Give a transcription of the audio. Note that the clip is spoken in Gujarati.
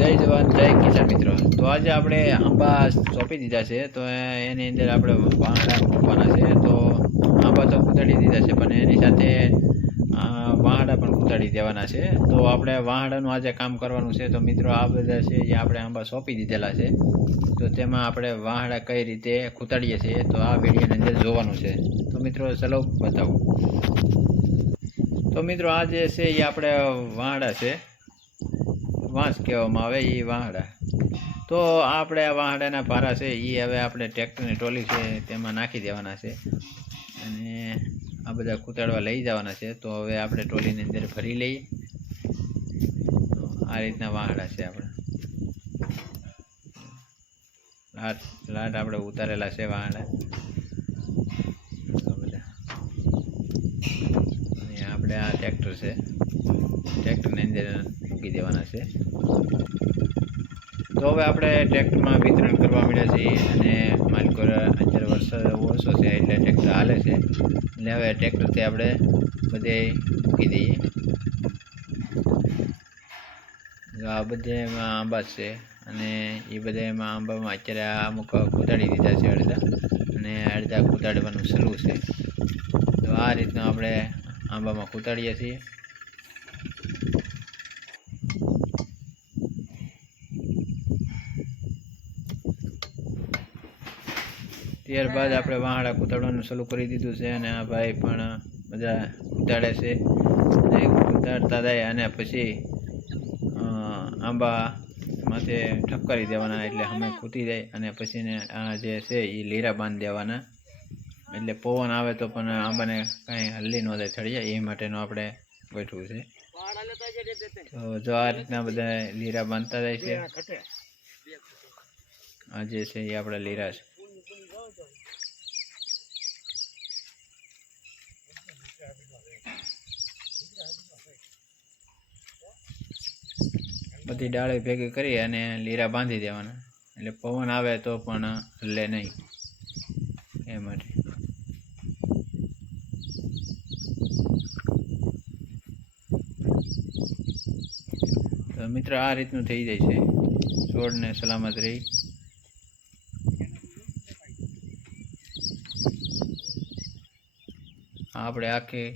જય જવાન જય કિસાન મિત્રો। તો આજે આપણે આંબા સોંપી દીધા છે, તો એની અંદર આપણે વાહડા મૂકવાના છે। તો આંબા તો કૂટાડી દીધા છે, પણ એની સાથે વાહડા પણ કૂટાડી દેવાના છે। તો આપણે વાહડાનું આજે કામ કરવાનું છે। તો મિત્રો આ બધા છે જે આપણે આંબા સોંપી દીધેલા છે, તો તેમાં આપણે વાહડા કઈ રીતે કૂટાડીએ છીએ તો આ વિડીયોની અંદર જોવાનું છે। તો મિત્રો ચલો બતાવું। તો મિત્રો આ જે છે એ આપણે વાહડા છે, વાંસ કહેવામાં આવે એ વાહડા। તો આપણે આ વાહડાના ભારા છે એ હવે આપણે ટ્રેક્ટરની ટ્રોલી છે તેમાં નાખી દેવાના છે અને આ બધા કૂટાડવા લઈ જવાના છે। તો હવે આપણે ટ્રોલીની અંદર ભરી લઈએ। તો આ રીતના વાહડા છે આપણે લાટ આપણે ઉતારેલા છે વાહડા બધા। અને આપણે આ ટ્રેક્ટર છે, ટ્રેક્ટરની અંદર મૂકી દેવાના છે। તો હવે આપણે ટ્રેક્ટરમાં વિતરણ કરવા મળ્યા છીએ અને માલિકો અત્યારે વરસાદ ઓછો છે એટલે ટ્રેક્ટર હાલે છે, એટલે હવે ટ્રેક્ટરથી આપણે બધે મૂકી દઈએ। આ બધે એમાં આંબા છે અને એ બધા એમાં આંબામાં અત્યારે અમુક કૂટાડી દીધા છે અડધા, અને અડધા કૂટાડવાનું શરૂ છે। તો આ રીતના આપણે આંબામાં કૂટાડીએ છીએ। ત્યારબાદ આપણે વાહડા કૂટાડવાનું શરૂ કરી દીધું છે અને આ ભાઈ પણ બધા કૂટાડે છે અને કૂટાડતા જાય અને પછી આંબા માથે ઠપકારી દેવાના, એટલે અમે કૂટી જાય અને પછીને આ જે છે એ લીરા બાંધી દેવાના, એટલે પવન આવે તો પણ આંબાને કાંઈ હલ્લી ન જાય થળિયા, એ માટેનું આપણે ગોઠવું છે। તો જો આ રીતના બધા લીરા બાંધતા જાય છે। આ જે છે એ આપણા લીરા છે। બધી ડાળી ભેગી કરી અને લીરા બાંધી દેવાના, એટલે પવન આવે તો પણ હલે નહીં એ માટે। તો મિત્રો આ રીતનું થઈ જાય છે, છોડને સલામત રહી। આપણે આખી